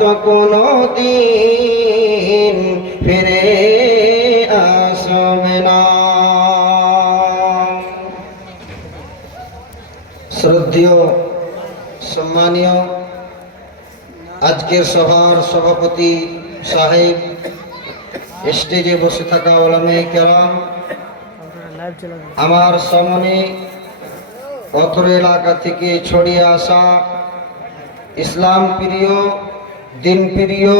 তো কোনো দিন ফিরে আসবে না। শ্রদ্ধেয় সম্মানীয় আজকের সভার সভাপতি সাহেব, স্টেজে বসে থাকা ওলামায়ে কেরাম, আমার সামনে অত্র এলাকা থেকে ছড়িয়ে আসা ইসলাম প্রিয়, দিন প্রিয়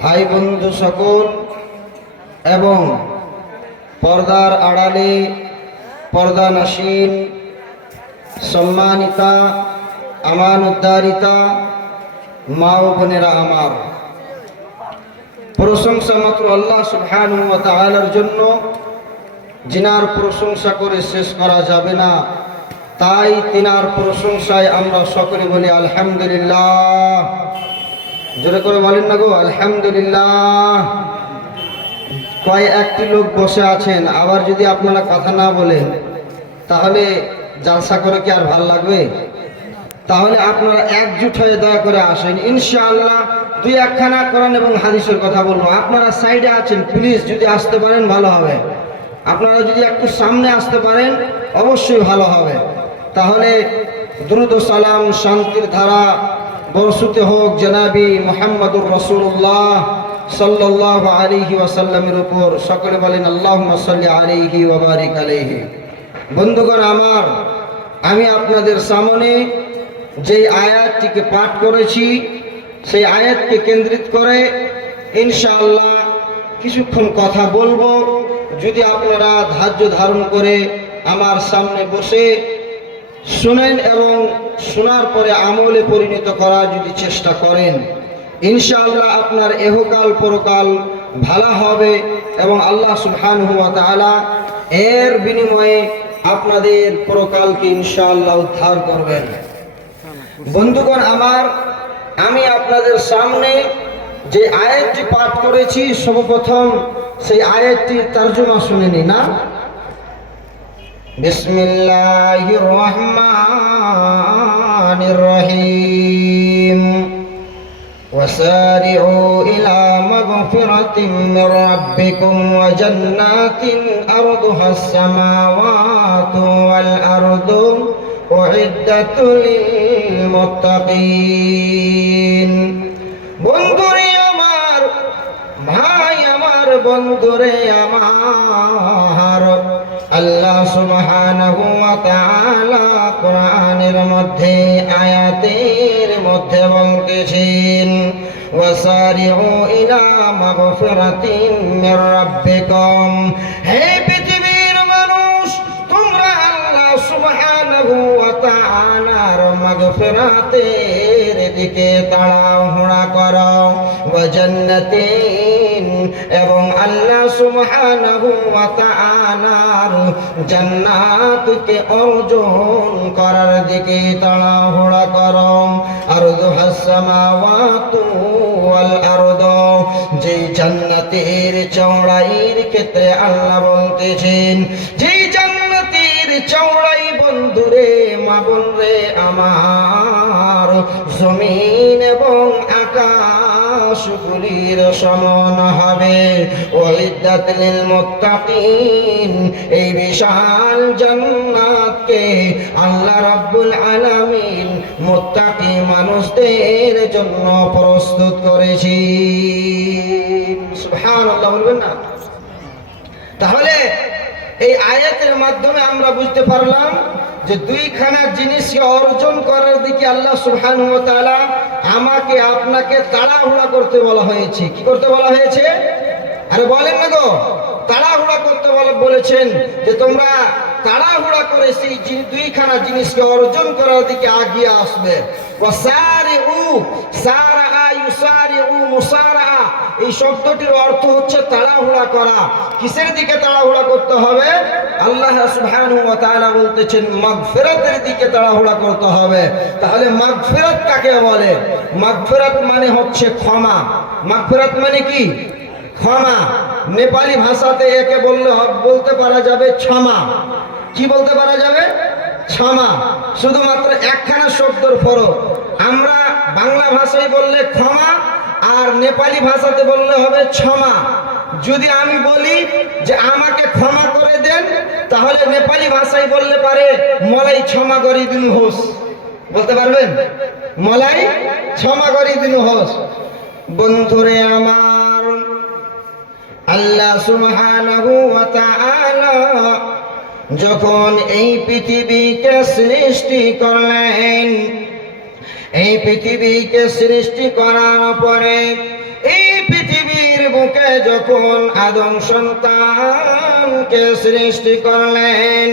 ভাই বন্ধু সকল এবং পর্দার আড়ালে পর্দানসীন সম্মানিতা আমানতদারিতা মা ও বোনেরা, আমার প্রশংসা মাত্র আল্লাহ সুবহানাহু ওয়া তাআলার জন্য, যিনার প্রশংসা করে শেষ করা যাবে না। তাই তিনার প্রশংসায় আমরা সকলে বলি আলহামদুলিল্লাহ। জোরে করে বলেন না গো আলহামদুলিল্লাহ। একটি লোক বসে আছেন, আবার যদি আপনারা কথা না বলেন তাহলে জালসা করে কি আর ভাল লাগবে? তাহলে আপনারা একজুট হয়ে দয়া করে আসেন। ইনশাআল্লাহ দুই একখানা কোরআন এবং হাদিসের কথা বলবো। আপনারা সাইডে আছেন, প্লিজ যদি আসতে পারেন ভালো হবে। আপনারা যদি একটু সামনে আসতে পারেন অবশ্যই ভালো হবে। তাহলে দ্রুত সালাম শান্তির ধারা বর্ষিত হোক জনাবি মুহাম্মদুর রাসূলুল্লাহ সাল্লাল্লাহু আলাইহি ওয়াসাল্লামের উপর। সকলে বলেন আল্লাহুম্মা সাল্লি আলাইহি ওয়া বারিক আলাইহি। বন্ধুগণ আমার, আমি আপনাদের সামনে যে আয়াতটিকে পাঠ করেছি সেই আয়াতকে কেন্দ্রিত করে ইনশাআল্লাহ কিছুক্ষণ কথা বলবো। যদি আপনারা ধৈর্য ধারণ করে আমার সামনে বসে শুনেন এবং শোনার পরে আমলে পরিণত করার যদি চেষ্টা করেন, ইনশাআল্লাহ আপনার এহকাল পরকাল ভালো হবে এবং আল্লাহ সুবহানাহু ওয়া তাআলা এর বিনিময়ে আপনাদের পরকালকে ইনশাআল্লাহ উদ্ধার করবেন। বন্ধুগণ আমার, আমি আপনাদের সামনে যে আয়াতটি পাঠ করেছি সর্বপ্রথম সেই আয়াতটির তরজমা শুনে নিন না। বিসমিল্লাহির রহমানির রহিম। وسارعوا إلى مغفرة من ربكم وجنات أرضها السماوات والأرض أعدت للمتقين। বন্ধুরে আমার, ভাই আমার, বন্ধুরে আমার, আল্লাহ সুবহানাহু ওয়া তাআলা কোরআনের মধ্যে আয়াতের মধ্যে বলতেছেন ওয়াসারিউ ইলা মাগফিরাতিন মির রাব্বিকুম। হে পৃথিবীর মানুষ, তোমরা আল্লাহ সুবহানাহু ওয়া তাআলার মাগফিরাতের দিকে তাড়াহুড়া করো। ওয়া জান্নাতিন, এবং আল্লাহ সুবহানাহু ওয়া তাআলার জান্নাতকে অর্জন করার দিকে তাড়াহুড়া করো। আরদুহাস সামাওয়াতু ওয়াল আরদ, যে জান্নাতের চওড়াইয়ের ক্ষেত্রে আল্লাহ বলতেছেন, যে জান্নাতের চওড়াই বন্ধুরে মা বোন রে আমার, জমিন এবং আকাশগুলির সমান হবে। উইদ্দাত লিল মুত্তাকিন, এই বিশাল জান্নাতকে আল্লাহ রাব্বুল আলামিন মুত্তাকি মানুষদের জন্য প্রস্তুত করেছি। সুবহানাল্লাহ বলবেন না? তাহলে এই আয়াতের মাধ্যমে আমরা বুঝতে পারলাম যে দুইখানা জিনিসকে অর্জন করার দিকে আল্লাহ সুবহানাহু ওয়া তাআলা আমাকে আপনাকে তাড়াহুড়া করতে বলা হয়েছে। কি করতে বলা হয়েছে? আরে বলেন না গো, তাড়াহুড়া করতে বলেছেন যে তোমরা তাড়াহুড়া করে সেই দুইখানা জিনিসকে অর্জন করার দিকে আগিয়ে আসবে। ওয়াসারিউ, সারাআ ইউসারিউ মুসারাআ, এই শব্দটির অর্থ হচ্ছে তাড়াহুড়া করা। কিসের দিকে তাড়াহুড়া করতে হবে? আল্লাহ সুবহানাহু ওয়া তাআলা বলতেছেন মাগফিরাতের দিকে তাড়াহুড়া করতে হবে। তাহলে মাগফিরাত কাকে বলে? মাগফিরাত মানে হচ্ছে ক্ষমা। মাগফিরাত মানে কি? ক্ষমা। নেপালি ভাষাতে একে বলতে পারা যাবে ক্ষমা। কি বলতে পারা যাবে? ক্ষমা। শুধুমাত্র একখানা শব্দের ফরক। আমরা বাংলা ভাষায় বললে ক্ষমা, আর নেপালি ভাষাতে বললে হবে ক্ষমা। যদি আমি বলি যে আমাকে ক্ষমা করে দেন, তাহলে নেপালি ভাষায় বললে পারে মলাই ক্ষমা করি দিন হোস। বলতে পারবেন? মলাই ক্ষমা করি দিন হোস। বন্ধুরে আমার, আল্লাহ সুবহানাহু ওয়া তাআলা যখন এই পৃথিবীকে সৃষ্টি করলেন, এই পৃথিবীকে সৃষ্টি করার পরে এই পৃথিবীর বুকে যখন আদম সন্তানকে সৃষ্টি করলেন,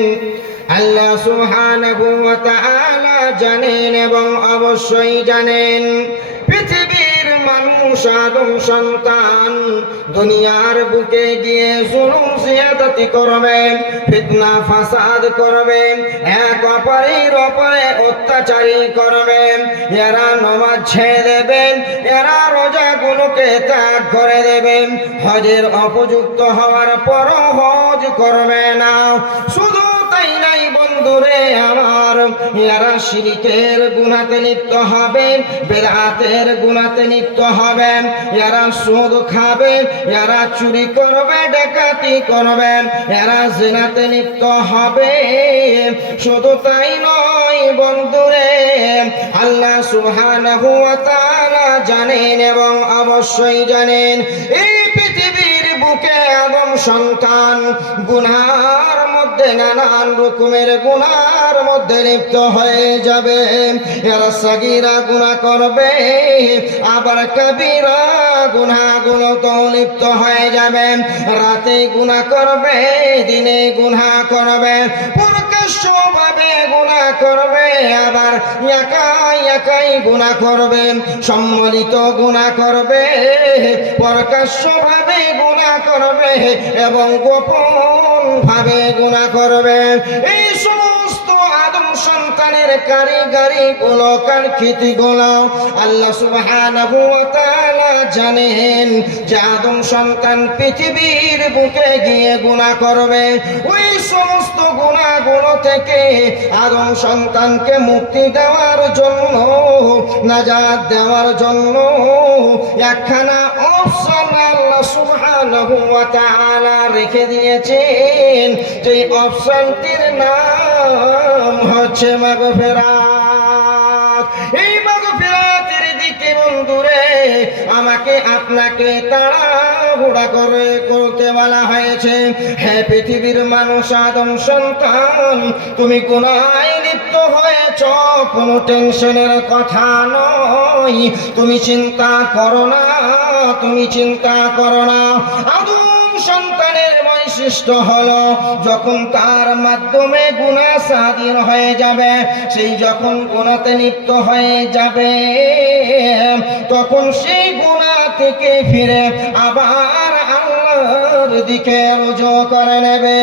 আল্লাহ সুবহানাহু ওয়া তাআলা জানেন এবং অবশ্যই জানেন পৃথিবীর মানুষ আদম সন্তান দুনিয়ার বুকে গিয়ে জুলুম জিয়াদতি করবে, ফিতনা ফাসাদ করবে, এক অপরের উপরে অত্যাচারী করবে। এরা নামাজ ছেড়ে দেবেন, এরা রোজাগুলোকে ত্যাগ করে দেবেন, হজের উপযুক্ত হওয়ার পরও হজ করবে না। শুধু তাই নাই বন্ধুরে আমার, এরা শিরকের গুনাতে লিপ্ত হবে, বেদাতের গুনাতে লিপ্ত হবে, এরা সুদ খাবে, এরা চুরি করবে, ডাকাতি করবে, এরা জিনাতে লিপ্ত হবে। শুধু তাই নয় বন্ধুরে, আল্লাহ সুবহানাহু ওয়া তাআলা জানেন এবং অবশ্যই জানেন এই পৃথিবীর বুকে আদম সন্তান গুনার মধ্যে, নানান রকমের গুনার মধ্যে লিপ্ত হয়ে যাবে। এরা সাগীরা গুনাহ করবে, আবার কবিরা গুনাহগুলোতে লিপ্ত হয়ে যাবে। রাতে গুনাহ করবে, দিনে গুনাহ করবে, প্রকাশ্যভাবে গুনাহ করবে, আবার একাই একাই গুনাহ করবে, সম্মিলিত গুনাহ করবে, প্রকাশ্যভাবে গুনাহ করবে এবং গোপন ভাবে গুনাহ করবে। এই সমস্ত আদম সন্তানের কারিগরি গুলো, কারখিতি গুলো আল্লাহ সুবহানাহু ওয়া তাআলা জানেন যে আদম সন্তান পৃথিবীর বুকে গিয়ে গুনাহ করবে। ওই সমস্ত গুনাহগুলো থেকে আদম সন্তানকে মুক্তি দেওয়ার জন্য, নাজাত দেওয়ার জন্য একখানা অপশন আল্লাহ সুবহানাহু ওয়া তাআলা রেখে দিয়েছেন। যে অপশনটির নাম হচ্ছে মাগফিরাত। এই মাগফিরাতের দিকে বন্ধুরে আমাকে আপনাকে তাড়াহুড়া করে করতে বলা হয়েছে। হ্যাঁ পৃথিবীর মানুষ আদম সন্তান, তুমি গুনাহে লিপ্ত হয়েছ, কোনো টেনশনের কথা নয়। তুমি চিন্তা করো না, তুমি চিন্তা করো না। আদম সন্তানের বৈশিষ্ট্য হলো যখন তার মাধ্যমে গুনাহ সাদির হয়ে যাবে, সেই যখন গুনাহতে লিপ্ত হয়ে যাবে, তখন সেই গুনাহ থেকে ফিরে আবার আল্লাহর দিকে রুজু করে নেবে।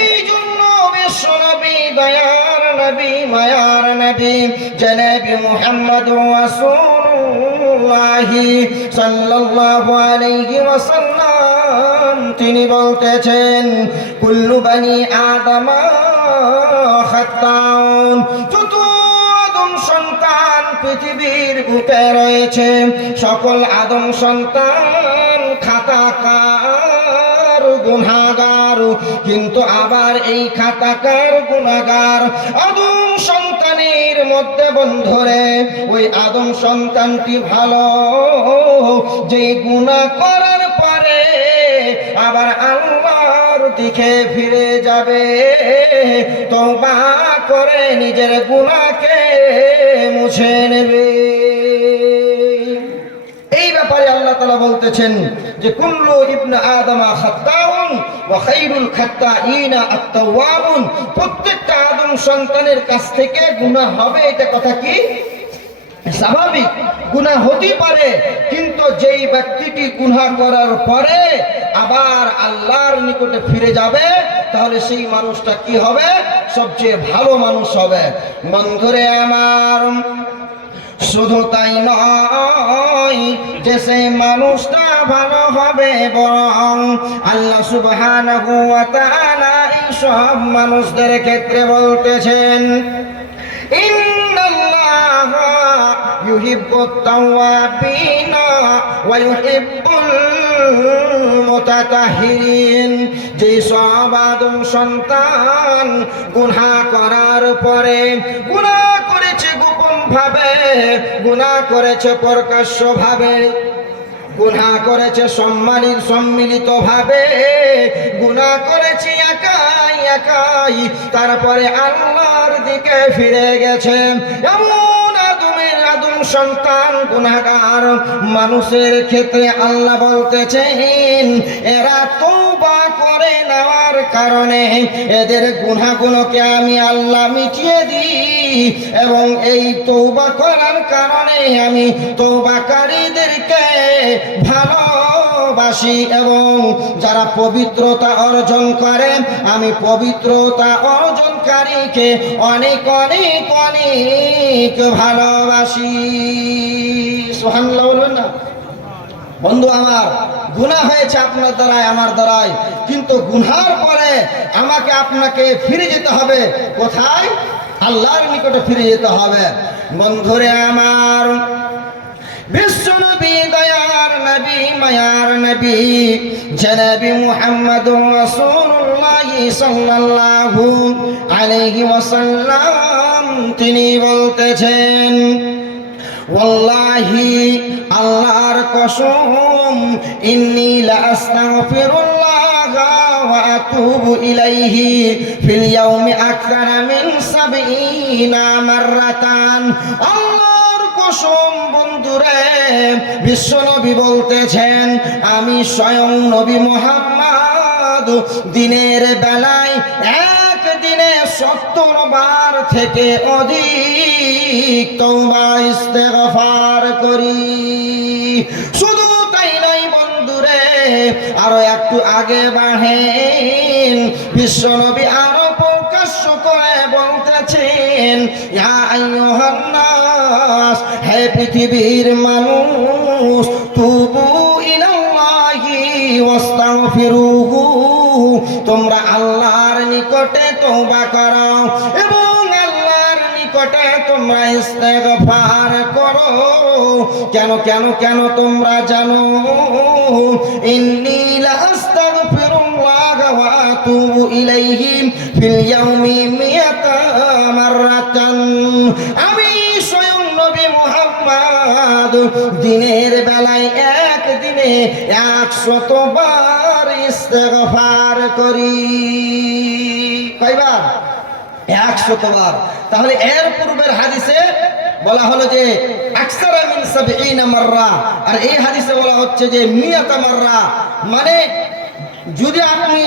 এই জন্য বিশ্বনবী, দয়ার নবী, মায়ার নবী জনাবে মুহাম্মদ রাসূলুল্লাহ সাল্লাল্লাহু আলাইহি ওয়াসাল্লাম তিনি বলতেছেন, কুল্লু বনি আদম খাত্তাউন। যত আদম সন্তান পৃথিবীর বুকে রয়েছে, সকল আদম সন্তান খাতাকার, গুনাহগার। কিন্তু আবার এই খাতাকার, গুনাহগার আদম সন্তানের মধ্যে বন্ধুরে ওই আদম সন্তানটি ভালো, যে গুনাহ করার পরে আবার আল্লাহর দিকে ফিরে যাবে, তওবা করে নিজের গুনাহকে মুছে নেবে। এই ব্যাপারে আল্লাহ তাআলা বলতেছেন যে কুল্লু ইবনে আদম খাত্তাউন ওয়া খায়রুল খাত্তাইনা আত-তাওয়াবুন। প্রত্যেকটা আদম সন্তানের কাছ থেকে গুনাহ হবে, এটা কথা কি স্বাভাবিক। গুনাহ হতে পারে, কিন্তু যেই ব্যক্তিটি গুনাহ করার পরে আবার আল্লাহর নিকটে ফিরে যাবে, তাহলে সেই মানুষটা কি হবে? সবচেয়ে ভালো মানুষ হবে। বন্ধুরে আমার, শুধু তাই নয় যে সেই মানুষটা ভালো হবে, বরং আল্লাহ সুবহানাহু ওয়া তাআলা এই সব মানুষদের ক্ষেত্রে বলতেছেন, ইন্নাল্লাহা ইউহিব্বুত তাওয়াবিনা ওয়া ইউহিব্বুল মুতাতাহহিরিন। যেই সব আদম সন্তান গুনাহ করার পরে, গুনাহ করেছে গোপন ভাবে, গুনাহ করেছে প্রকাশ্য ভাবে, গুনাহ করেছে সম্মিলিত ভাবে, গুনাহ করেছে একাই একাই, তারপরে আল্লাহর দিকে ফিরে গেছে, এমন আদম সন্তান গুনাহগার মানুষের ক্ষেত্রে আল্লাহ বলতেছেন এরা তওবা করে নেওয়ার কারণে এদের গুনাহগুলোকে আমি আল্লাহ মিটিয়ে দিই, এবং এই তওবা করার কারণে আমি তওবাকারীদেরকে ভালোবাসি, এবং যারা পবিত্রতা অর্জন করে আমি পবিত্রতা অর্জনকারীকে অনেক অনেক অনেক ভালোবাসি। সুবহানাল্লাহ বলবেন না? বন্ধু আমার, গুনাহ হয়েছে আপনার দ্বারাই আমার দ্বারাই, কিন্তু গুনার পরে আমাকে আপনাকে ফিরে যেতে হবে কোথায়? আল্লাহর নিকটে ফিরে যেতে হবে। বন্ধুরে আমার, বিশ্বনবী দয়ার নবী মায়ার নবী জনাবি মুহাম্মদুর রাসূলুল্লাহ সাল্লাল্লাহু আলাইহি ওয়াসাল্লাম তিনি বলতেছেন, ওয়াল্লাহি আল্লাহর কসম, ইন্নী লা আস্তাগফিরুল্লাহ ওয়া আতুবু ইলাইহি ফিল ইয়াউমি আকসারা মিন 70 মাররাতান। আল্লাহর কসম বন্ধুরে, বিশ্বনবী বলতেছেন আমি স্বয়ং নবী মুহাম্মদ দিনের বেলায় দিনে 70 বার থেকে অধিক তওবা ইস্তেগফার করি। শুধু তাই নয় বন্ধুরে, আরো একটু আগে বাড়েন, বিশ্বনবী আরো প্রকাশ্য করে বলতেছেন, ইয়া আইয়ুহান নাস, হে পৃথিবীর মানুষ, তুবু ইলাল্লাহি ওয়াস্তাগফিরুহু, তোমরা আল্লাহর নিকটে তওবা করো এবং আল্লাহর নিকটে তোমরা ইস্তেগফার করো। কেন কেন কেন তোমরা জানো? ইন্নী লা আস্তাগফিরুল্লাহ ওয়া আতুবু ইলাইহি ফিল ইয়াউমি 100 মাররাতান। আমি স্বয়ং নবী মুহাম্মদ দিনের বেলায় একদিনে 100 বার ইস্তেগফার করি। কয়বার? 100 বার। তাহলে এর পূর্বের হাদিসে বলা হলো যে আকসারা মিন 70 মাররা, আর এই হাদিসে বলা হচ্ছে যে 100 মাররা। মানে যদি আপনি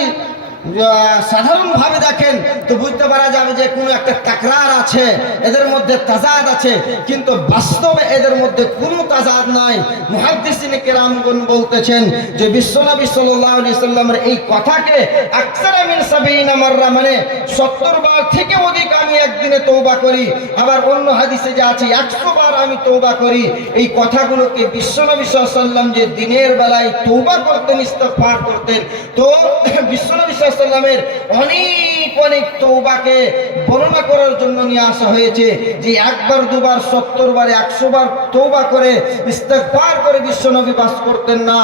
সাধারণভাবে দেখেন তো বুঝতে পারা যাবে যে কোনো একটা তাকরার আছে, এদের মধ্যে তাজাদ আছে, কিন্তু বাস্তবে এদের মধ্যে কোনো তাজাদ নাই। মুহাদ্দিসিনে কেরামগণ বলতেছেন যে বিশ্বনবী সাল্লাল্লাহু আলাইহি সাল্লামের এই কথাকে আকসারা মিন 70 মাররা মানে 70 বার থেকে অধিক আমি একদিনে তওবা করি, আবার অন্য হাদিসে যে আছে 100 বার আমি তওবা করি, এই কথাগুলোকে বিশ্বনবী সাল্লাল্লাহু আলাইহি সাল্লাম যে দিনের বেলায় তওবা করতেন, ইস্তেগফার করতেন, তো বিশ্বনবী সাল্লামের অনেক অনেক তওবাকে বর্ণনা করার জন্য নিয়ে আসা হয়েছে যে একবার দুবার 70 বারে 100 বার তওবা করে ইস্তেগফার করে বিশ্বনবী বাস করতেন না,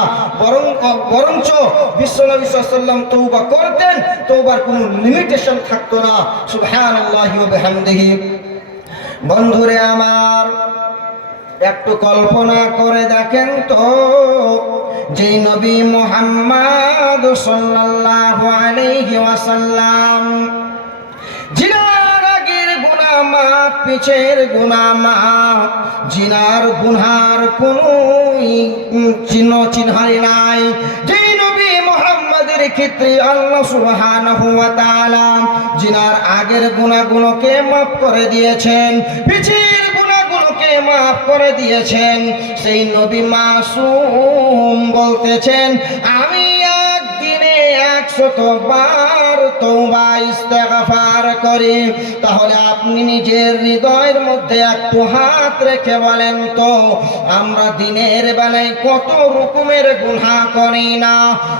বরঞ্চ বিশ্বনবী সাল্লাম তওবা করতেন, তওবার কোনো লিমিটেশন থাকতো না। সুবহানাল্লাহি ওয়া বিহামদিহি। বন্ধুরে আমার, একটু কল্পনা করে দেখেন তো, যে নবী মুহাম্মদ সাল্লাল্লাহু আলাইহি ওয়াসাল্লাম জিনার আগের গুনাহ মাফ, পিছের গুনাহ মাফ, জিনার গুনার কোনো চিহ্নই নাই, যে নবী মুহাম্মদের ক্ষেত্রে আল্লাহ সুবহানাহু ওয়া তাআলা জিনার আগের গুনাহগুলোকে মাফ করে দিয়েছেন, পিছের গুনাহগুলোকে মাফ করে দিয়েছেন, সেই নবী মাসুম বলতেছেন আমি একদিনে 100 বার তওবা ইস্তেগফার করি। তাহলে আপনি নিজের হৃদয়ের মধ্যে একটু হাত রেখে বলেন তো, আমরা দিনের বেলায় কত রকমের গুনাহ করি না?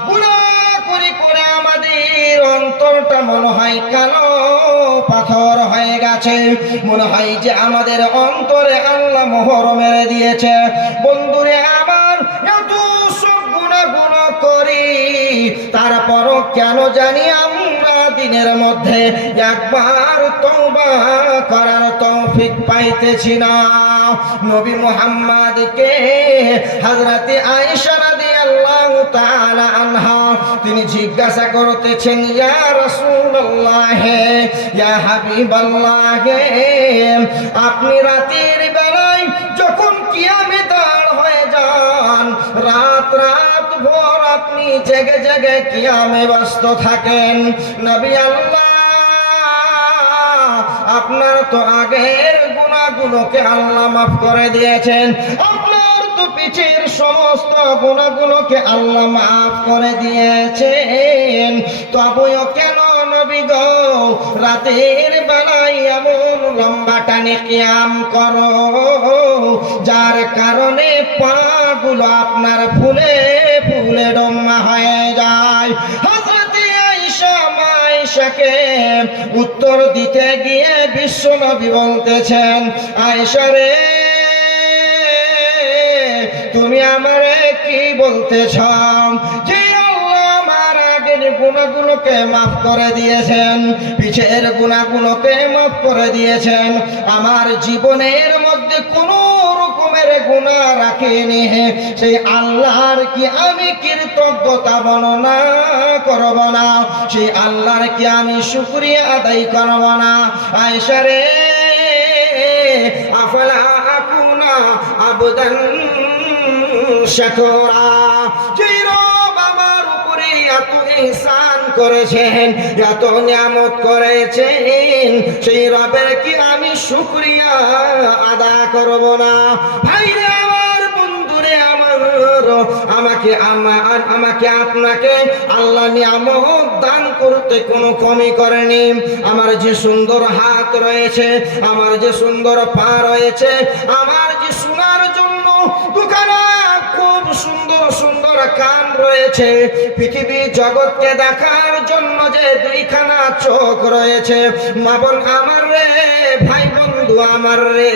গুনাহ করে করে আমাদের অন্তরটা মনে হয় কালো পাথর হয়ে গেছে। মনে হয় যে আমাদের অন্তরে আল্লাহ মোহর মেরে দিয়েছে। বন্ধুরে আমার, এত সব গুনাহ করি, তারপরও কেন জানি আমরা দিনের মধ্যে একবার তওবা করার তৌফিক পাইতেছি না। নবী মুহাম্মদকে হযরতে আয়েশা রাদিয়াল্লাহু তাআলা আনহা তিনি জিজ্ঞাসা করতেছেন, ইয়া রাসূলুল্লাহ, ইয়া হাবিবাল্লাহ, আপনি রাতের বেলায় যখন কিয়ামে দাঁড় হয়ে যান, রাত ভোর আপনি জেগে জেগে কিয়ামে ব্যস্ত থাকেন, নবী আল্লাহ আপনার তো আগের গুনাহগুলোকে আল্লাহ মাফ করে দিয়েছেন, আপনার তো পিছের সমস্ত গুনাহগুলোকে আল্লাহ মাফ করে দিয়েছেন, তবুও কেন নবী গো রাতের বেলায় এমন লম্বা টানে কিয়াম করো, যার কারণে পাগুলো আপনার ফুলে ফুলে ডোমা হয়ে যায়। হযরতে আয়েশাকে উত্তর দিতে গিয়ে বিশ্বনবী বলতেছেন, আয়েশা রে, তুমি আমারে কি বলতেছ যে আল্লাহ আমার আগের গুনাহগুলোকে মাফ করে দিয়েছেন, পিছের গুনাহগুলোকে মাফ করে দিয়েছেন, আমার জীবনের মধ্যে কোনো রকমের গুনাহ রাখিনি, সেই আল্লাহর কি আমি কৃতজ্ঞতা বর্ণনা করব না? সেই আল্লাহর কি আমি শুকরিয়া আদায় করব না? আয়েশা রে, আফলা আকুনা আবদান শাকুরা, যে রব আমার উপরে এত ইহসান করেছেন, এত নিয়ামত করেছেন, সেই রবের কি আমি শুকরিয়া আদা করব না? ভাইরে আমার, বন্ধুরে আমার, আমাকে আপনাকে আল্লাহ নিয়ামত দান করতে কোনো কমি করেনি। আমার যে সুন্দর হাত রয়েছে, আমার যে সুন্দর পা রয়েছে, আমার যে শোনার জন্য দুখানা খুব সুন্দর সুন্দর কান রয়েছে, পৃথিবী জগৎকে দেখার জন্য যে দুইখানা চোখ রয়েছে, মা বোন আমার রে, ভাই বন্ধু আমার রে,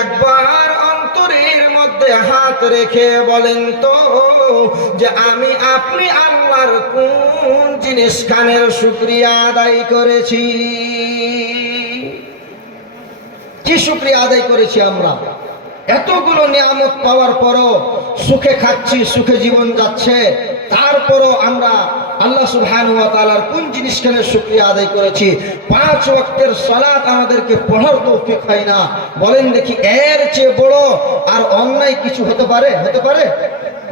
একবার অন্তরের মধ্যে হাত রেখে বলেন তো যে আমি আপনি আল্লাহর কোন জিনিস খানের শুকরিয়া আদায় করেছি? কি শুকরিয়া আদায় করেছি আমরা? এতগুলো নিয়ামত পাওয়ার পরও সুখে খাচ্ছি, সুখে জীবন যাচ্ছে, তারপরও আমরা আল্লাহ সুবহানাহু ওয়া তাআলার কোন জিনিসখানের শুকরিয়া আদায় করেছি? 5 ওয়াক্তের সালাত আমাদেরকে পড়ার তৌফিক হয় না। বলেন দেখি, এর চেয়ে বড় আর অন্যায় কিছু হতে পারে?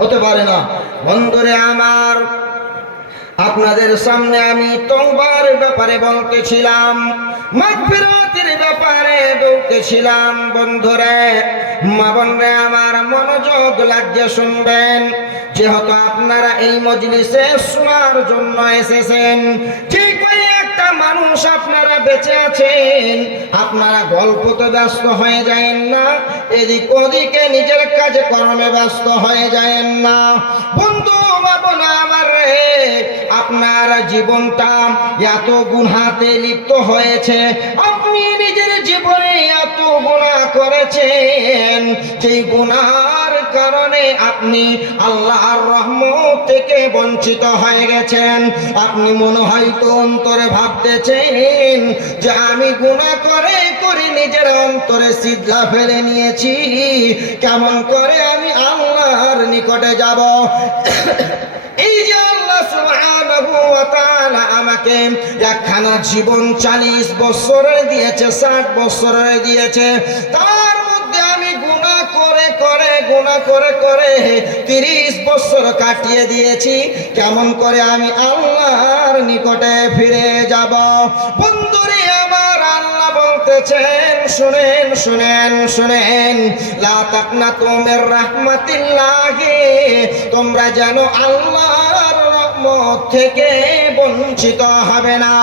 হতে পারে না। বন্ধুরে আমার, আপনাদের সামনে আমি তওবার ব্যাপারে বলতেছিলাম, মাগফিরাতের ব্যাপারে বলতেছিলাম। বন্ধুরে, মা বোনরে আমার, মনোযোগ লাগিয়ে শুনবেন, যেহেতু আপনারা এই মজলিসে শোনার জন্য এসেছেন, ঠিক ওই একটা মানুষ আপনারা বেঁচে আছেন, আপনারা গল্পতে ব্যস্ত হয়ে যায়েন না, এদিক ওদিকে নিজের কাজে কর্মে ব্যস্ত হয়ে যায়েন না। বন্ধু, মা বোন আমার রে, আপনার জীবনটা এত গুনাহতে লিপ্ত হয়েছে, আপনি নিজের জীবনে এত গুনাহ করেছেন, যেই গুনাহর কারণে আপনি আল্লাহর রহমত থেকে বঞ্চিত হয়ে গেছেন। আপনি মনে হয়তো অন্তরে ভাবতেছেন যে আমি গুনাহ করে নিজের অন্তরে সিদলা ফেলে নিয়েছি, কেমন করে আমি আল্লাহর নিকটে যাব? এই যে আল্লাহ সুবহানাহু ওয়া তাআলা আমাকে একখানা জীবন 40 বছরের দিয়েছে, 60 বছরের দিয়েছে, তার মধ্যে আমি গুনাহ করে 30 বছর কাটিয়ে দিয়েছি, কেমন করে আমি আল্লাহর নিকটে ফিরে যাব? বন্ধুরে আমার, আল্লাহ বলতেছেন, শুনেন, লা তাকনাতু মির রাহমাতিল্লাহি, তোমরা যেন আল্লাহর রহমত থেকে বঞ্চিত হবে না।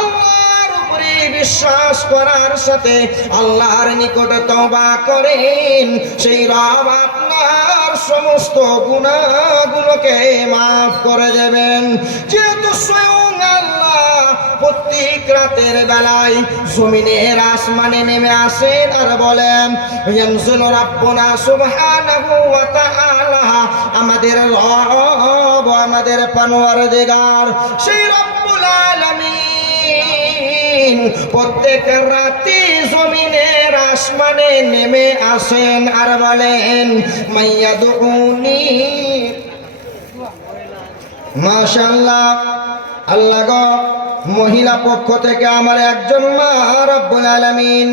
আল্লাহর উপরে বিশ্বাস করার সাথে আল্লাহর নিকটে তওবা করেন, সেই রব আপনার সমস্ত গুনাহগুলোকে মাফ করে দেবেন। যেহেতু স্বয়ং আল্লাহ প্রত্যেক রাতের বেলায় জমিনের আসমানে নেমে আসেন আর বলেন ইয়ানজিলু রাব্বুনা সুবহানাহু ওয়া তাআলা, আমাদের রব, আমাদের পারওয়ারদিগার সেই রব্বুল আলামিন প্রত্যেক রাতে জমিনের আসমানে নেমে আসেন আর বলেন মাইয়াদুনি। মাশাআল্লাহ, আল্লাহ গো, মহিলা পক্ষ থেকে আমার একজন মা রব্বুল আলামিন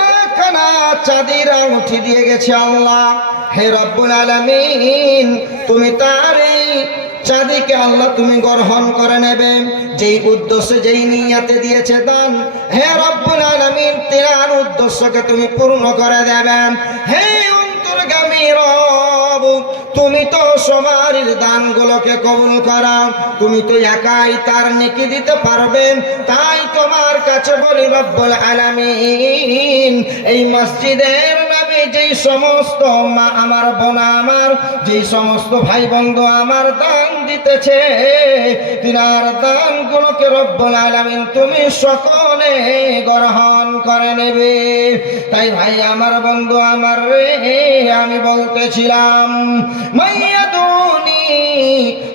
একখানা চাঁদির আংটি দিয়ে গেছে। আল্লাহ, হে রব্বুল আলামিন, তুমি তার এই চাঁদিকে আল্লাহ তুমি গ্রহণ করে নেবে, যেই উদ্দেশ্যে যেই নিয়াতে দিয়েছে দান, হে রব্বুল আলামিন তিনার উদ্দেশ্যকে তুমি পূর্ণ করে দেবেন। হে অন্তর্গামী রব, তুমি তো সবারই দানগুলোকে কবুল করাও, তুমি তো একাই তার নেকি দিতে পারবেন। তাই তোমার কাছে বলি রব্বুল আলামিন, এই মসজিদের নামে যেই সমস্ত মা আমার, বোন আমার, যেই সমস্ত ভাই বন্ধু আমার দান দিতেছে, তিনার দানগুলোকে রব্বুল আলামিন তুমি সকলে গ্রহণ করে নেবে। তাই ভাই আমার, বন্ধু আমার রে, আমি বলতেছিলাম মাইয়াদুনি,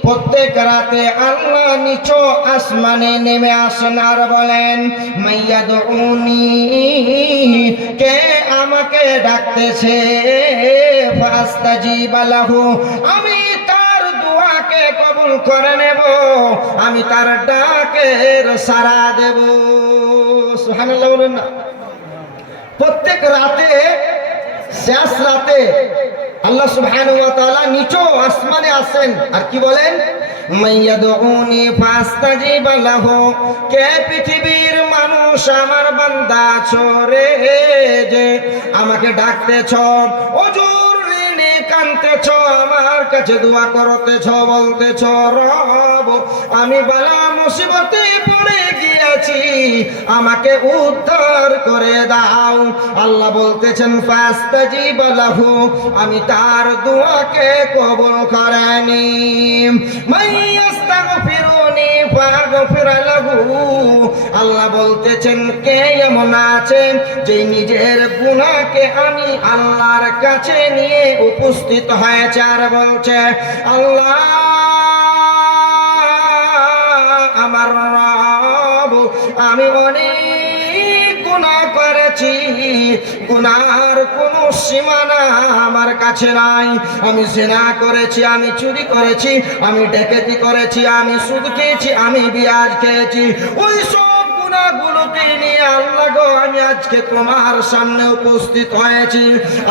প্রত্যেক রাতে আল্লাহ নিচু আসমানে নেমে আসেন আর বলেন মাইয়াদুনি, কে আমাকে ডাকতেছে, ফাস্তাজিবা লাহু, আমি তার দোয়াকে কবুল করে নেব, আমি তার ডাকের সাড়া দেব। সুবহানাল্লাহ বলেন না। প্রত্যেক রাতে, শেষ রাতে আল্লাহ সুবহানাহু ওয়া তাআলা নিচু আসমানে আসেন আর কি বলেন মাইয়াদউনি ফাস্তাজিবা লাহু, কে পৃথিবীর মানুষ আমার বান্দা ছোরে যে আমাকে ডাকতেছ, ওজুর ঋণে কাঁদতেছ, আমার কাছে দোয়া করতেছ, বলতেছ রব আমি বালা মুসিবতে পড়ে গিয়েছি, আমাকে উদ্ধার করে দাও। আল্লাহ বলতেছেন ফাস্তাজিবা লাহু, আমি তার দোয়াকে কবুল করে নিই। মাইয়াস্তাগফিরুনি ফাগফির লাহু, আল্লাহ বলতেছেন কে এমন আছে যে নিজের গুনাহকে আমি আল্লাহর কাছে নিয়ে উপস্থিত হয়েছে আর বলছে আল্লাহ আমার রব, আমি অনেক গুনাহ করেছি, গুনার কোনো সীমানা আমার কাছে নাই। আমি জিনা করেছি, আমি চুরি করেছি, আমি ডাকাতি করেছি, আমি সুদ খেয়েছি, আমি বিয়াজ খেয়েছি, ওই সব গুনাহগুলোকে নিয়ে আল্লাহ গো আমি আজকে তোমার সামনে উপস্থিত হয়েছি।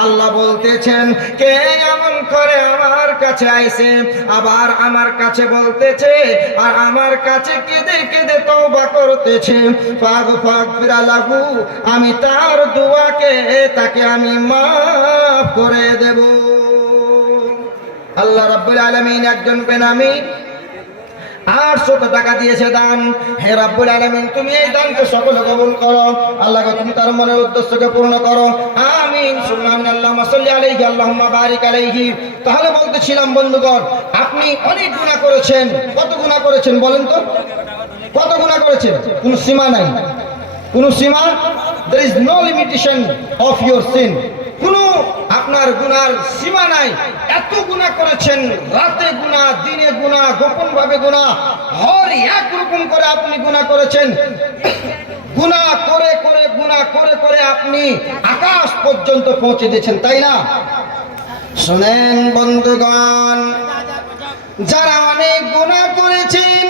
আল্লাহ বলতেছেন কে এমন করে আমার কাছে আইছে, আবার আমার কাছে বলতেছে আর আমার কাছে কেঁদে কেঁদে তওবা করতেছে, ফাগফির লাহু, আমি তার দোয়াকে তাকে আমি মাফ করে দেব। আল্লাহ রাব্বুল আলামিন একজন বেনামী 800 টাকা দিয়েছে দান। হে রাব্বুল আলামিন তুমি এই দানকে সকলে কবুল করো, আল্লাহ তুমি তার মনের উদ্দেশ্যকে পূর্ণ করো, আমিন সুম্মা আমিন। আল্লাহুম্মা সাল্লি আলাইহি আল্লাহুম্মা বারিক আলাইহি। তাহলে বলতেছিলাম বন্ধুগণ, আপনি অনেক গুনাহ করেছেন। কত গুনাহ করেছেন বলেন তো? কত গুনাহ করেছেন? কোনো সীমা নাই, কোনো সীমা, there is no limitation of your sin, কোনো আপনার গুনার সীমা নাই। এত গুনাহ করেছেন, রাতে গুনাহ, দিনে গুনাহ, গোপন ভাবে গুনাহ, হর এক রকম করে আপনি গুনাহ করেছেন। গুনাহ করে করে, গুনাহ করে করে আপনি আকাশ পর্যন্ত পৌঁছে দিয়েছেন, তাই না? শুনেন বন্ধুগণ, যারা অনেক গুনাহ করেছেন,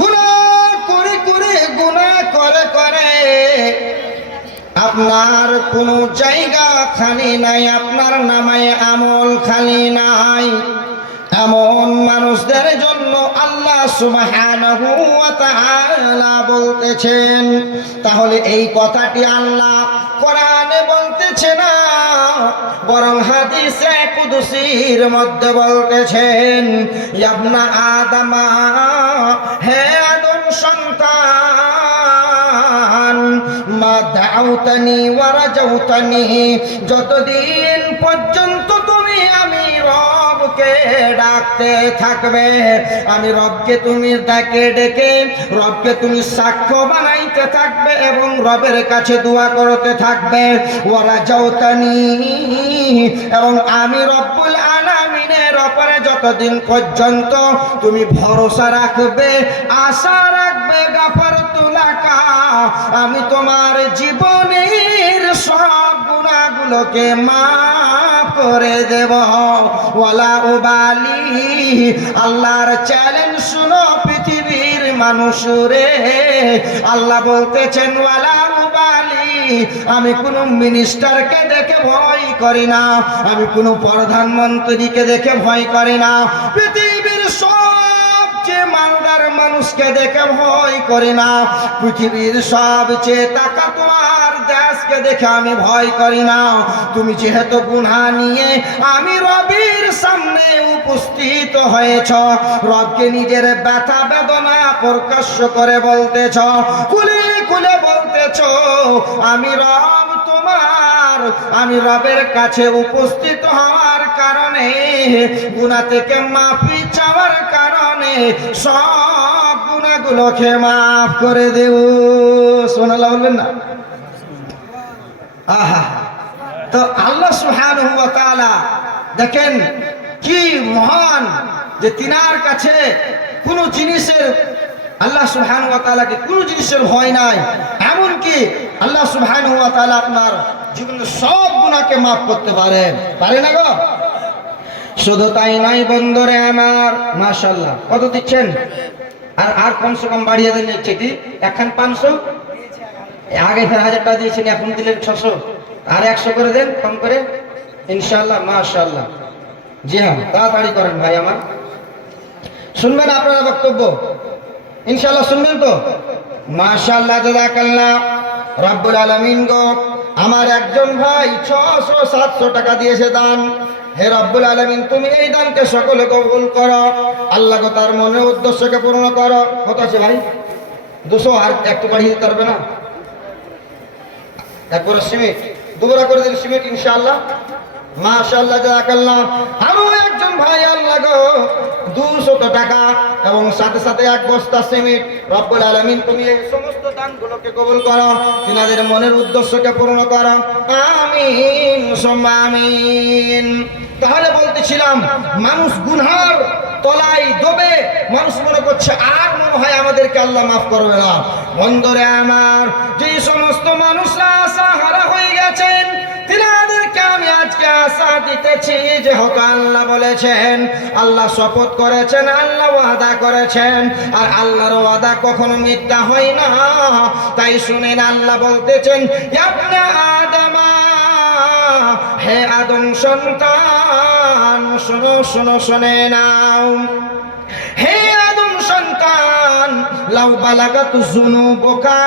গুনাহ করে করে, গুনাহ করে করে আপনার কোনো জায়গা খালি নাই, আপনার নামায় আমল খালি নাই, এমন মানুষদের জন্য আল্লাহ সুবহানাহু ওয়া তাআলা বলতেছেন। তাহলে এই কথাটি আল্লাহ কোরআনে বলতেছে না, বরং হাদিসে কুদসির মধ্যে বলতেছেন ইবনা আদমা, হে আদম সন্তান, মা দাউতানি ওয়া রাজাউতানি, যতদিন পর্যন্ত তুমি আমি রবকে ডাকতে থাকবে, আমি রবকে তুমি ডেকে ডেকে রবকে তুমি সাক্ষ্য বানাইতে থাকবে এবং রবের কাছে দোয়া করতে থাকবে। ওরা যাওতানি, এবং আমি রব্বুল আলামিনের উপরে যতদিন পর্যন্ত তুমি ভরসা রাখবে, আশা রাখবে, গাফারতু লাকা, আমি তোমার জীবনের সব গুনাহগুলোকে মাফ করে দেব। ওয়ালা উবালি, আল্লাহর চ্যালেঞ্জ শুনো পৃথিবীর মানুষ রে, আল্লাহ বলতেছেন ওয়ালা উবালি, আমি কোনো মিনিস্টারকে দেখে ভয় করি না, আমি কোনো প্রধানমন্ত্রীকে দেখে ভয় করি না, পৃথিবীর সবচেয়ে মালদার মানুষকে দেখে ভয় করি না, পৃথিবীর সবচেয়ে তাকাতোয়ার দেশকে দেখে আমি ভয় করি না। তুমি যেহেতু গুনাহ নিয়ে আমি রবের সামনে উপস্থিত হয়েছ, রবকে নিজের ব্যথা বেদনা প্রকাশ্য করে বলতেছ, খুলে খুলে বলতেছ, আমি রব তোমার, আমি রবের কাছে উপস্থিত হওয়ার কারণে, গুনাহ থেকে মাফি চাওয়ার কারণে সব গুনাহগুলোকে মাফ করে দেব। সুবহানাল্লাহ বলবেন না? আহা, তো আল্লাহ সুবহানাহু ওয়া তাআলা দেখেন কি মহান, যে তিনার কাছে কোনো জিনিসের, আল্লাহ সুবহানাহু ওয়া তাআলাকে কোনো জিনিসের ভয় নাই, এমনকি আল্লাহ সুবহানাহু ওয়া তাআলা আপনার জীবনের সব গুনাহকে মাফ করতে পারেন, পারে না গো? শুধু তাই নয় বন্ধুরে আমার, মাশাআল্লাহ কত দিচ্ছেন? আর কমসে কম বাড়িয়ে দেন, চেটি এখন 500, আগে 1000 টাকা দিয়েছেন, এখন দিলেন 600, আর 100 করে দেন কম করে ইনশাআল্লাহ। মাশাআল্লাহ, জি হ্যাঁ, তাড়াতাড়ি করেন ভাই আমার। শুনবেন আপনারা বক্তব্য ইনশাআল্লাহ, শুনবেন তো? মাশাআল্লাহ, জাযাকাল্লাহ রাব্বুল আলামিন গো, আমার একজন ভাই 600-700 টাকা দিয়েছে দান। হে রব্বুল আলামিন, তুমি এই দানকে সকলে কবুল করো, আল্লাহ গো তার মনের উদ্দেশ্যকে পূর্ণ করো। কত আছে ভাই? 200, আর একটু বাড়িয়ে দিতে পারবে না? একবার সিমেন্ট দুবরা করে দিন, সিমেন্ট ইনশাআল্লাহ। মাশাআল্লাহ, জাযাকাল্লাহ। আরো একজন ভাই আল্লাহ গো 200 টাকা এবং সাথে সাথে 1 বস্তা সিমেন্ট। রব্বুল আলামিন, তুমি এই সমস্ত দানগুলোকে কবুল করো, তিনাদের মনের উদ্দেশ্যকে পূর্ণ করো, আমিন সুম্মা আমিন। তাহলে বলতেছিলাম, মানুষ গুনহার তলায় ডোবে, মানুষ মনে করছে আর মনে হয় আমাদেরকে আল্লাহ মাফ করবে না। বন্ধুরে আমার, যে সমস্ত মানুষরা আশাহারা হয়ে গেছেন, তিনাদেরকে আমি আজকে আশা দিতেছি, যে হয়তো আল্লাহ বলেছেন, আল্লাহ শপথ করেছেন, আল্লাহ ওয়াদা করেছেন, আর আল্লাহর ওয়াদা কখনো মিথ্যা হয় না। তাই শুনেন, আল্লাহ বলতেছেন, ইবনে আদমা, হে আদম সন্তান, শোনো শোনো শুনে নাও, হে আদম সন্তান, লাউ বালাগাত যুনুবুকা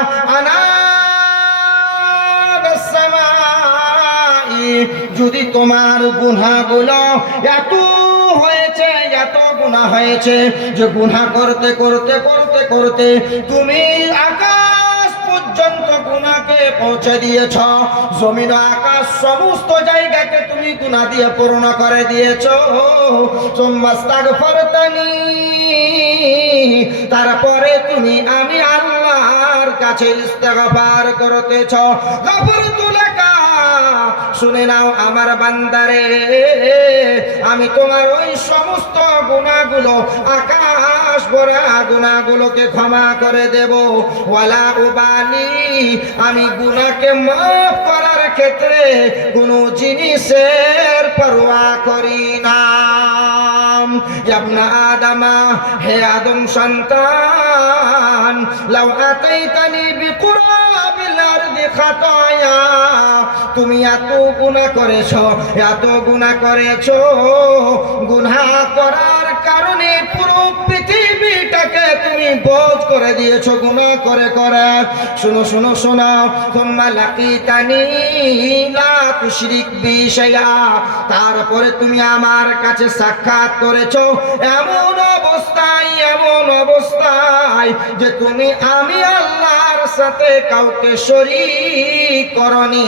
আনাবাস সামাই, যদি তোমার গুনাহগুলো এত হয়েছে, এত গুনাহ হয়েছে, যে গুনাহ করতে করতে করতে করতে তুমি আকাশ পর্যন্ত গুনাহকে পৌঁছে দিয়েছ, জমিন আকাশ সমস্ত জায়গাকে তুমি গুনাহ দিয়ে পূর্ণ করে দিয়েছ, সুম্মাস্তাগফারতানি, তারপরে তুমি আমি আল্লাহর কাছে ইস্তেগফার করতেছ, গফরতু লাকা, শুনে নাও আমার বান্দারে, আমি তোমার ওই সমস্ত গুনাহগুলো, আকাশ ভরা গুনাহগুলোকে ক্ষমা করে দেব। ওয়ালা উবালি, আমি গুনাহকে মাফ করার ক্ষেত্রে কোনো জিনিসের পরোয়া করি না। ইবনে আদমা, হে আদম সন্তান, লাউ আতাইতানি বিকুরাবিল আরদি খাতায়া, তুমি এত গুনাহ করেছো, এত গুনাহ করেছো, গুনাহ করার কারণে পুরো পৃথিবীটাকে তুমি বোঝ করে দিয়েছো গুনাহ করে করে। শুনো শুনো শোনাও, তুম্মা লাকিতানি লা তুশরিক বি শাইআ, তারপরে তুমি আমার কাছে সাক্ষাৎ করেছো এমন অবস্থায় যে তুমি আমি আল্লাহর সাথে কাউকে শরীক করনি।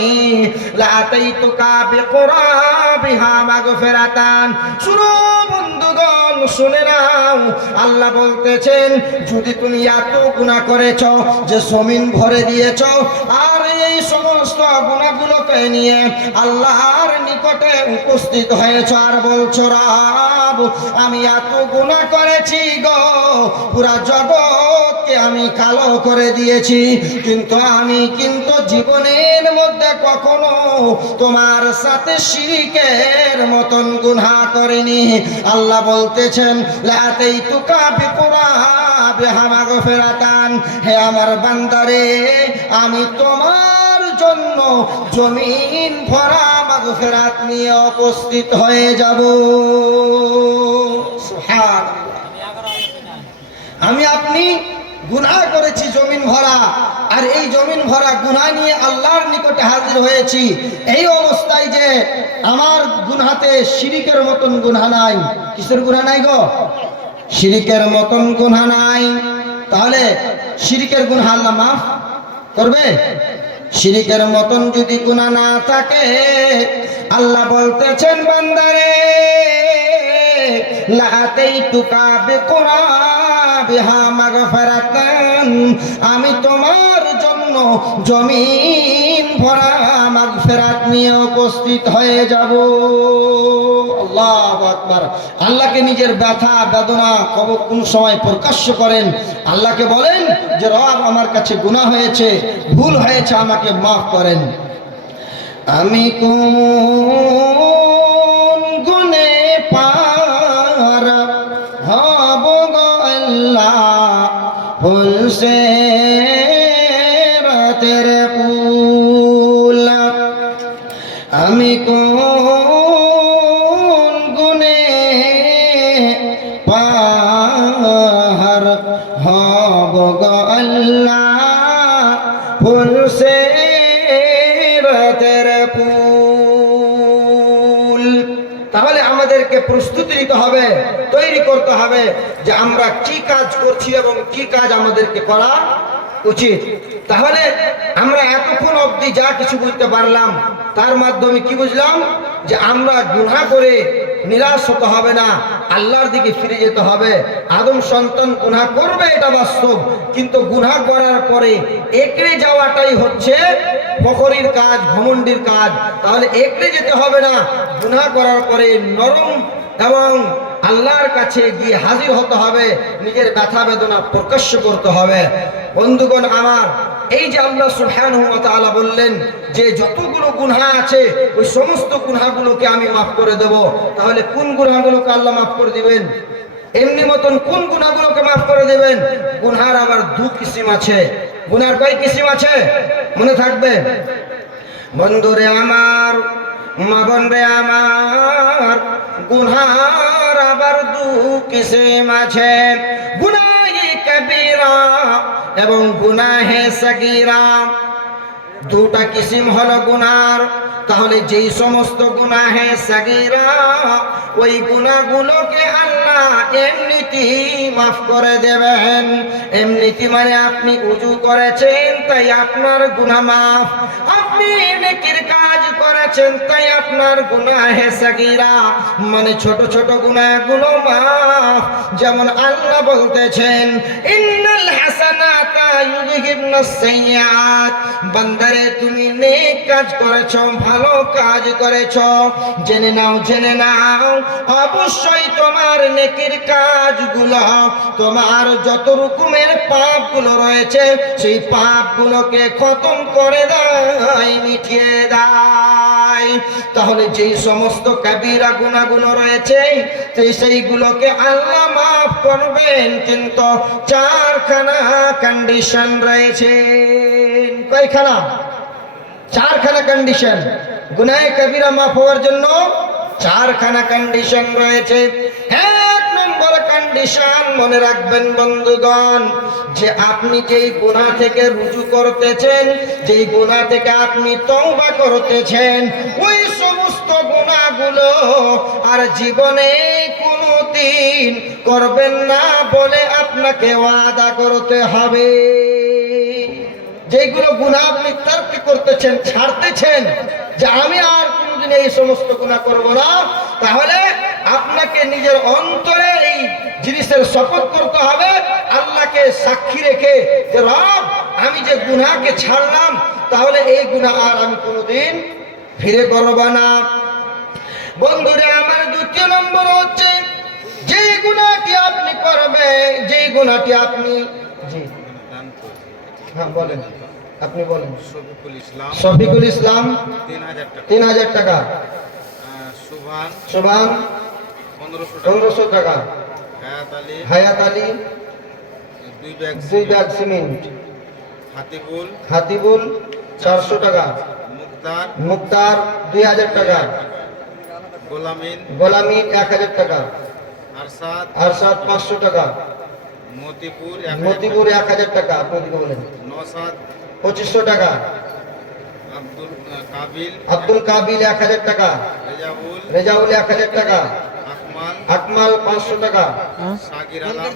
লাতাইতুকা বিকুরাবিহা মাগফিরাতান। শুনো বন্ধুগণ, শুনে নাও, আল্লাহ বলতেছেন যদি তুমি এত গুনাহ করেছো যে জমিন ভরে দিয়েছো, আর এই সমস্ত গুনাহগুলোকে নিয়ে আল্লাহর নিকটে উপস্থিত হয়েছো আর বলছো রব আমি এত গুনাহ করেছি গো, পুরা জগৎকে আমি কালো করে দিয়েছি, কিন্তু আমি জীবনের মধ্যে কখনো তোমার সাথে শিরকের মতন গুনাহ করিনি। আল্লাহ বলতেছেন লাতাইতুকা বিকুরাবিহা মাগফিরাতান, হে আমার বান্দারে আমি তোমার জন্য জমিন ভরা মাগফিরাত নিয়ে উপস্থিত হয়ে যাব। সুবহানাল্লাহ। আমি আপনি গুনাহ করেছি জমিন ভরা, আর এই জমিন ভরা গুনাহ নিয়ে আল্লাহর নিকটে হাজির হয়েছি। এই অবস্থায় যে আমার গুনাহতে শিরকের মতন গুনাহ নাই। কিসের গুনাহ নাই গো? শিরকের মতন গুনাহ নাই। তাহলে শিরকের গুনাহ আল্লাহ মাফ করবে? শিরকের মতন যদি গুনাহ না থাকে, আল্লাহ বলতেছেন বান্দারে লাতাইতুকা বিকুরাবিহা মাগফিরাতান, আমি তোমার জন্য জমিন ভরা মাগফিরাত নিয়ে উপস্থিত হয়ে যাব। আল্লাহু আকবার। আল্লাহকে নিজের ব্যথা বেদনা কবে কোন সময় প্রকাশ্য করেন, আল্লাহকে বলেন যে রব আমার কাছে গুনাহ হয়েছে, ভুল হয়েছে, আমাকে মাফ করেন। আমি কোন গুনে পার হব গো আল্লাহ, ফুলসে রাতের ফুল। আমি কোন গুনে পার হব গো আল্লাহ, ফুলসে রাতের ফুল। তাহলে আমাদেরকে প্রস্তুতি নিতে হবে, তৈরি করতে হবে যে আমরা কি কাজ করছি এবং কি কাজ আমাদেরকে করা উচিত। তাহলে আমরা এতক্ষণ অবধি যা কিছু বুঝতে পারলাম, তার মাধ্যমে কি বুঝলাম? যে আমরা গুনাহ করে নিরাশ হতে হবে না, আল্লাহর দিকে ফিরে যেতে হবে। আদম সন্তান গুনাহ করবে এটা বাস্তব, কিন্তু গুনাহ করার পরে একড়ে যাওয়াটাই হচ্ছে ফখরির কাজ, ঘমন্ডির কাজ। তাহলে একড়ে যেতে হবে না, গুনাহ করার পরে নরম এবং আল্লাহর কাছে গিয়ে হাজির হতে হবে, নিজের ব্যথা বেদনা প্রকাশ করতে হবে। বন্ধুগণ আমার, এই যে আল্লাহ সুবহানাহু ওয়া তাআলা বললেন যে যতগুলো গুনাহ আছে ওই সমস্ত গুনাহগুলোকে আমি মাফ করে দেব, তাহলে কোন গুনাহগুলোকে আল্লাহ মাফ করে দিবেন? এমনি মতন কোন গুনাহগুলোকে মাফ করে দিবেন? গুনাহর আবার দু কিসিম আছে। গুনাহর কয় কিসিম আছে মনে থাকবে? বন্ধুরে আমার, মা বোনরে আমার, গুনাহর আবার দু কিসিম আছে, গুনাহে কবিরা এবং গুনাহে সগীরা। দুটা কিসিম হলো গুনার। তাহলে যেই সমস্ত গুনাহে সগীরা, ওই গুনাহগুলোকে আল্লাহ এমনিতেই মাফ করে দেবেন। এমনিতে মানে আপনি ওযু করেছেন তাই আপনার গুনাহ মাফ, আপনি নেকির কাজ করেছেন তাই আপনার গুনাহে সগীরা মানে ছোট ছোট গুনাহগুলো মাফ। যেমন আল্লাহ বলতেছেন ইন্নাল হাসানাতা ইউযহিবনাস সাইয়্যাত, বান্দারে তুমি নেক কাজ করেছো, ভালো কাজ করেছো, জেনে নাও অবশ্যই তোমার নেকির কাজগুলো তোমার যত রকমের পাপগুলো রয়েছে সেই পাপগুলোকে খতম করে দেয়, মিটিয়ে দেয়। তাহলে যেই সমস্ত কবিরা গুনাহগুলো রয়েছে সেইগুলোকে আল্লাহ মাফ করবেন, কিন্তু চারখানা কন্ডিশন রয়েছে। কয়খানা? চারখানা কন্ডিশন। গুনাহে কবিরা মাফ হওয়ার জন্য চারখানা কন্ডিশন রয়েছে। এক নম্বর নিশান মনে রাখবেন বন্ধুগণ, যে আপনি যেই গুনাহ থেকে রুজু করতেছেন, যেই গুনাহ থেকে আপনি তওবা করতেছেন, ওই সমস্ত গুনাহগুলো আর জীবনে কোনোদিন করবেন না বলে আপনাকে ওয়াদা করতে হবে। যেগুলো গুনাহ আপনি তার্ক করতেছেন, ছাড়তেছেন, যে আমি আর কোনোদিন এই সমস্ত গুনাহ করব না, তাহলে আপনাকে নিজের অন্তরে এই জিনিসের শপথ করতে হবে, আল্লাহকে সাক্ষী রেখে, যে রব আমি যে গুনাহকে ছাড়লাম, তাহলে এই গুনাহ আর আমি কোনোদিন ফিরে করব না। বন্ধুরা আমার, দ্বিতীয় নম্বর হচ্ছে যে গুনাহটি আপনি করবেন, যে গুনাহটি আপনি, জি হ্যাঁ বলেন, আপনি বলেন। শফিকুল ইসলাম 3000 টাকা, সুবহান 1500 টাকা, হায়াত আলী 2 ব্যাগ সিমেন্ট, হাতিবুল 400 টাকা, মুক্তার 2000 টাকা, গোলামিন 1000 টাকা, আরশাদ 500 টাকা, মতিপুর 1000 টাকা, আপনি বলেন। 2500 টাকা, আব্দুল কাবিল 1000 টাকা, রেজাউল 1000 টাকা, আকমাল 500 টাকা, সাকির আলম